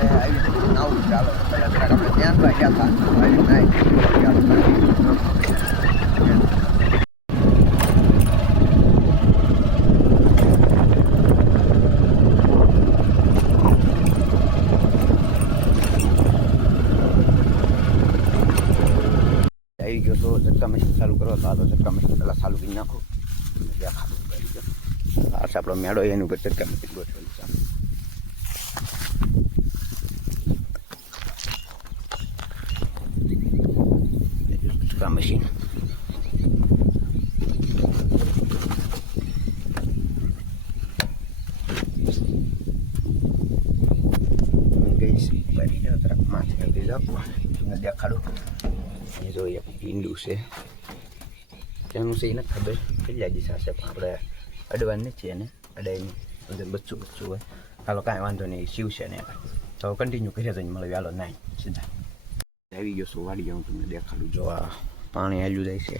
આવી રીતે નાવું ચાલો અત્યારે આપણે ધ્યાનમાં ગયા હતા આવી નાઈ આવી ગયો તો ચક્કા મશીન ચાલુ કરો તો આ તો ચક્કા મશીન પહેલાં ચાલુ કરી નાખો દેખાડું આવી ગયો આ આપણો મેળો એની ઉપર ચટકા મૂકી ગોઠવેલું છે. મશીન દેખાડું. એ જો એક ઈંડું છે. તેનું છે, એને ખબર કેટલા દિવસ પણ આપણે અડવાનું નથી એને અડાઈની અંદર બચ્ચું બચ્ચું હોય હાલો કાંઈ વાંધો નહીં શિવ છે ને તો કન્ટિન્યુ કરીએ તો મળે હાલો નાઈ સીધા આવી ગયો છું વાડી હું તમને દેખાડું જો આ પાણી હાલ્યું જાય છે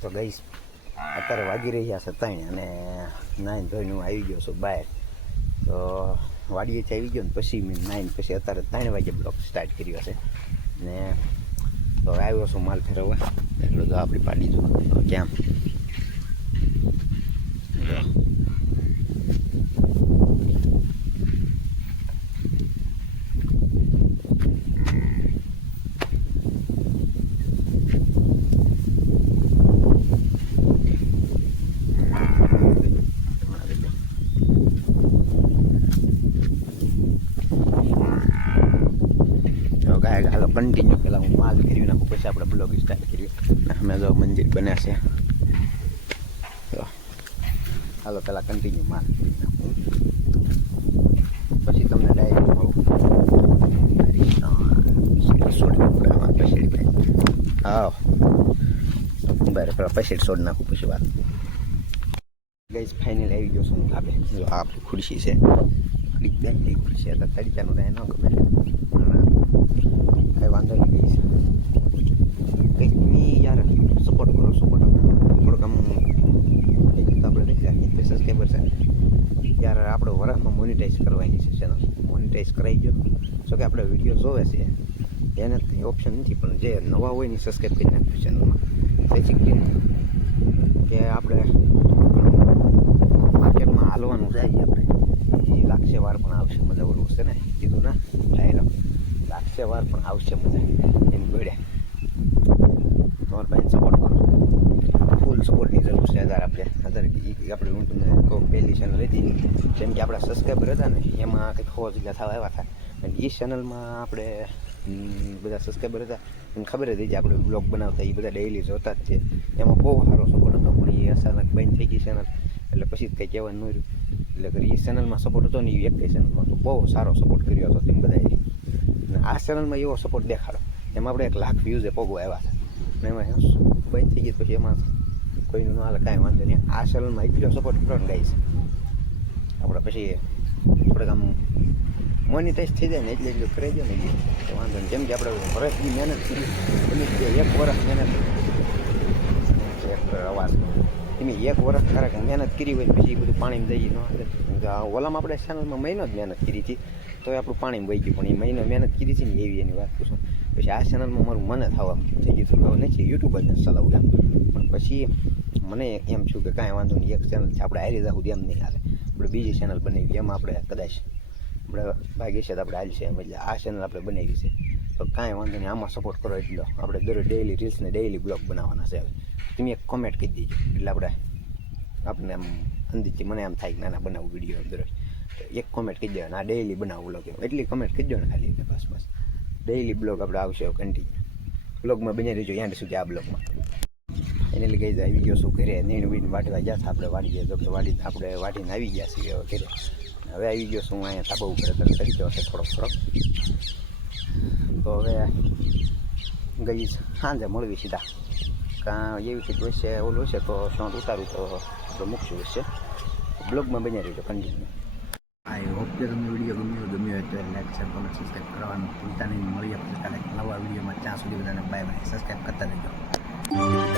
તો ગઈશ અત્યારે વાગી રહ્યા છે ત્રણ અને નાઈન ધોઈને હું આવી ગયો છું બહાર તો વાડીએથી આવી ગયો ને પછી મેં નાઈન પછી અત્યારે ત્રણ વાગે બ્લોક સ્ટાર્ટ કર્યો છે ને તો હવે આવ્યો છું માલ ફેરવવા. એટલું તો આપણી પાડી જો. કેમ જો. તો કાંઈ હાલો કન્ટિન્યુ પહેલાં હું માલ ફેરવી નાખું પછી આપણે બ્લોગ સ્ટાર્ટ કર્યું. અમે જો મંદિર બન્યા છે. હાલો પહેલાં કન્ટિન્યુ માલ. નાખું પછી તમને ડાયરેક્ટ મળું હા બરાબર, પેલા પછી છોડ નાખું, પછી વાત. ગઈસ ફાઇનલ આવી ગયો છું આપે. જો, આ આપણી ખુરશી છે. બેઠી ખુરશી એટલે તરીકાનું ન ગમે. કઈ વાંધો નહીં છે કંઈક યાર સપોર્ટ કરો સપોર્ટ આપો. થોડુંક આમ તો આપણે નથી જાય એક સબસ્ક્રાઈબર છે. યાર, આપણે વરસમાં મોનિટાઈઝ કરવાની છે ચેનલ મોનિટાઈઝ કરાવી ગયો. જો કે આપણે વીડિયો જોવે છે. એને કંઈ ઓપ્શન નથી, પણ જે નવા હોય ને સબસ્ક્રાઈબ કરી નાખ્યું ચેનલમાં બેસિકલી કે આપણે માર્કેટમાં હાલવાનું જાય આપણે એ લાગશે વાર પણ આવશે મજા ઓલું છે ને, કીધું ના. લાગશે વાર પણ આવશે મજા એમ ગોળે તમારા પાસે સપોર્ટ કરો ફૂલ સપોર્ટની જરૂર છે આધાર આપણે આધાર આપણે હું તમને કહું, પહેલી ચેનલ હતી. જેમ કે આપણા સબસ્ક્રાઈબર હતા ને, એમાં કંઈક સો જગ્યા થવા આવ્યા હતા. અને એ ચેનલમાં આપણે બધા સબસ્ક્રાઈબર હતા. એને ખબર હતી હતી આપણે બ્લોગ બનાવતા એ બધા ડેઈલી જોતા જ છે. એમાં બહુ સારો સપોર્ટ હતો, પણ એ અચાનક બંધ થઈ ગઈ ચેનલ એટલે પછી કંઈ કહેવાનું ન રહ્યું. એટલે એ ચેનલમાં સપોર્ટ હતો ને એ એક ચેનલમાં તો બહુ સારો સપોર્ટ કર્યો હતો તેમ બધાએ. અને આ ચેનલમાં એવો સપોર્ટ દેખાડો. એમાં આપણે એક લાખ વ્યૂઝે પગો આવ્યા છે. અને એમાં બંધ થઈ ગઈ પછી એમાં કોઈનું ન હાલે, કાંઈ વાંધો નહીં. આ ચેનલમાં એટલો સપોર્ટ કરો ને ગાઈશ આપણે પછી આપણે આમ મોનિટાઈઝ થઈ જાય ને એટલે એટલું કરી દો ને તો વાંધો નહીં. જેમ કે આપણે વર્ષની મહેનત કરી. એક વર્ષ મહેનત અવાજ. એમ એક વર્ષ ખરેખર મહેનત કરી હોય પછી બધું પાણીમાં જઈએ ન. ઓલામાં આપણે ચેનલમાં મહિનો જ મહેનત કરી હતી. તો આપણું પાણીમાં વહી ગયું. પણ એ મહિને મહેનત કરી છે ને એવી એની વાત પૂછું પછી આ ચેનલમાં મારું મને થવા થઈ ગયું હતું હવે નથી યુટ્યુબ જ ચલાવું એમ. પણ પછી મને એમ છું કે કાંઈ વાંધો નહીં. એક ચેનલ છે આપણે હારી જાવું એમ નહીં હાલે. આપણે બીજી ચેનલ બનાવી એમાં આપણે કદાચ આપણે ભાગ્ય છે આપણે હાલ છે એમ. એટલે આ ચેનલ આપણે બનાવી છે. તો કાંઈ વાંધો નહીં. આમાં સપોર્ટ કરો એટલો આપણે દરરોજ ડેઈલી રીલ્સ ને ડેઈલી બ્લોગ બનાવવાના છે હવે. તમે એક કોમેન્ટ કરી દીજો. એટલે આપણે આપણને એમ અંદરથી મને એમ થાય કે નાના બનાવું વીડિયો દરરોજ. એક કોમેન્ટ કહી દેવાના આ ડેઈલી બનાવું બ્લોગ એટલી કોમેન્ટ કહી દો ને ખાલી એટલે બસ બસ. ડેઈલી બ્લોગ આપણે આવશે કન્ટિન્યુ બ્લોગમાં બની રહેજો, યાદ સુધી આ બ્લોગમાં એને લઈ ગઈ આવી ગયો શું ઘરે નીણ બીણ વાટવા ગયા આપણે વાડી ગયા તો કે વાડી, આપણે વાટીને આવી ગયા છીએ હવે ઘરે. હવે આવી ગયો શું અહીંયા તાબા ઉપર અત્યારે કરી ગયો છે થોડોક થોડોક. તો હવે ગઈ સાંજે મળવી સીધા. કાં એવી કંઈક છે ઓલું હશે તો શોટ ઉતારું તો આપણે મૂકશું હશે. બ્લોગમાં બની રહેજો કન્ટિન્યુ જો તમને વીડિયો ગમ્યો ગમ્યો હોય તો લાઈક શેર કોમેન્ટ સબસ્ક્રાઈબ કરવાનું ભૂલતા નહીં. મળી આપણે કાલે નવા વિડીયોમાં. ત્યાં સુધી બધાને બાય બાય કરતા રહેજો.